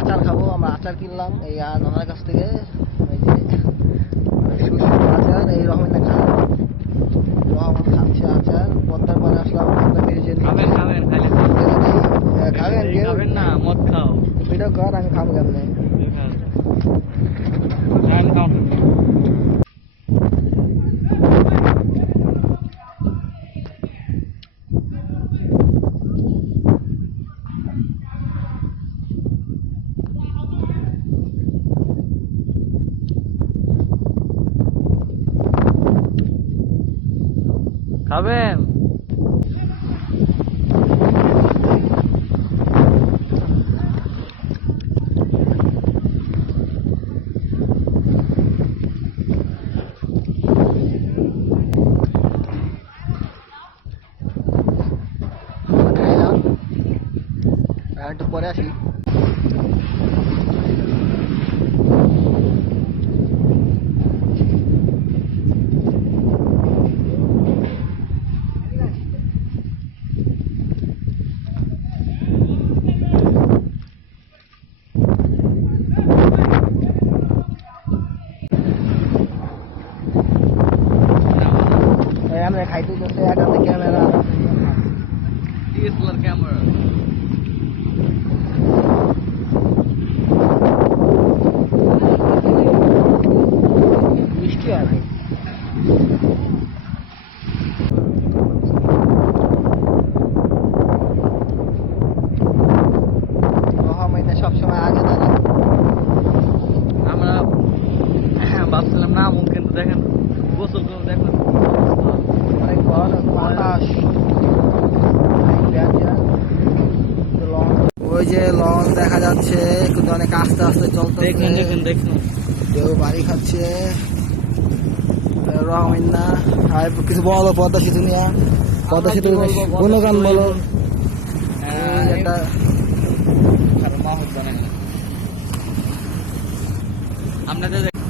আচার খাব, আমরা আচার কিনলাম এই নানার কাছ থেকে। এই যে সুস্বাদু আচার, এই রকমের একটা খান রহমান খাচ্ছে আচার পদ্মার পাড়ে আসলাম আমরা মেরেছে খাবেন খাবেন খাইলে খাবেন কেউ খাবেন না মদ খাও ভিডিও কর আমি খাব কেমনে খান খাও খাবেন? পরে আসি এই আমরা খাইতে যাচ্ছে একটা ক্যামেরা DSLR camera. বৃষ্টি হয় মহামাইনা সবসময় আগে দাঁড়ায় আমরা ভাবছিলাম না কিন্তু দেখেন। গোসল করে দেখেন অনেক বড় বাতাস। ওই যে লঞ্চ দেখা যাচ্ছে কিন্তু অনেক আস্তে আস্তে চলতে দেখুন দেখুন দেখুন। কেউ বাড়ি খাচ্ছে। রহমিন্না আর কিছু বলো পদ্মা সেতু নিয়ে। পদ্মা সেতু কোনো গান বলো একটা আপনাদের দেখ-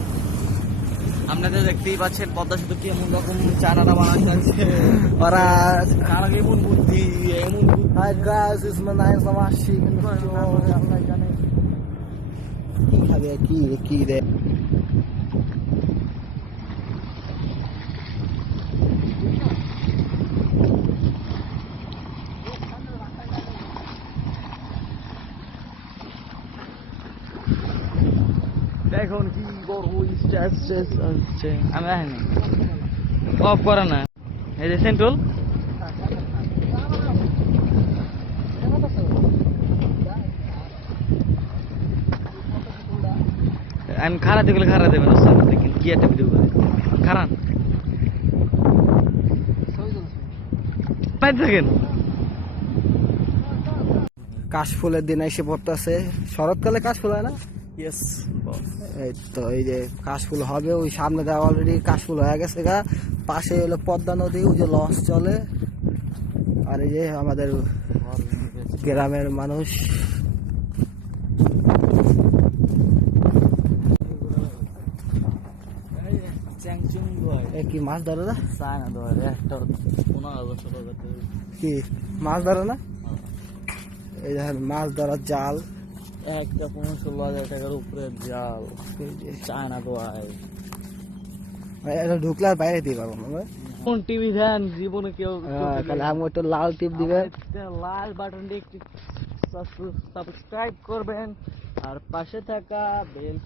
আপনাদের দেখতেই পাচ্ছেন পদ্মা সেতু কি এমন রকম চারাটা বানানো হয়েছে ওরা এমন বুদ্ধি এমন Hi guys, it's my name Samashi. কি খাবে কি রে কি রে দেখুন কি বড় স্ট্রেস স্ট্রেস হচ্ছে আমি দেখিনি অফ করে না এই যে সেন্ট্রাল আমি খারা দেখলে খারা দেবেন ওস্তাদ দেখেন কি একটা ভিডিও করে খারান পাই দেখেন কাশফুলের দিন এসে পড়তেছে। শরৎকালে কাশফুল হয় না? ইয়েস এই তো এই যে কাশফুল হবে ওই সামনে দেওয়া অলরেডি কাশফুল হয়ে গেছে গা। পাশে হলো পদ্মা নদী ওই যে লঞ্চ চলে। আর এই যে আমাদের গ্রামের মানুষ। কি মাছ ধরে না? চায় না ধরে একটা পনেরো হাজার ষোলো হাজার কি মাছ ধরে না? এই দেখেন মাছ ধরার জাল। একটা পনেরো ষোলো হাজার টাকার উপরে জাল। চায় না তো এটা ঢুকলে আর বাইরে দিয়ে পারব না কোন টিভি দেন? জীবনে কেউ হ্যাঁ, তাহলে আমি একটু লাল টিপ দিবেন। লাল বাটনটি একটি সাবস্ক্রাইব করবেন। আর পাশে থাকা বেল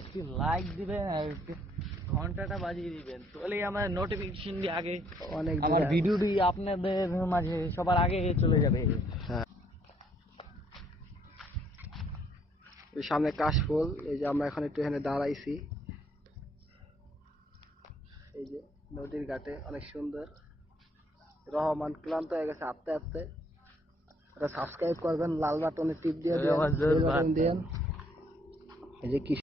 একটি লাইক দিবেন। আর ঘন্টাটা বাজিয়ে দিবেন। তাহলে আমার নোটিফিকেশন আগে অনেক আমার ভিডিওটি আপনাদের মাঝে সবার আগে চলে যাবে। হ্যাঁ। ওই সামনে কাশফুল এই যে আমরা এখন একটু এখানে দাঁড়াইছি। এই যে নদীর ঘাটে অনেক সুন্দর। রহমান ক্লান্ত হয়ে গেছে আস্তে আস্তে। সাবস্ক্রাইব করবেন লাল বাটনে টিপ দিয়ে। দিন। এই যে কি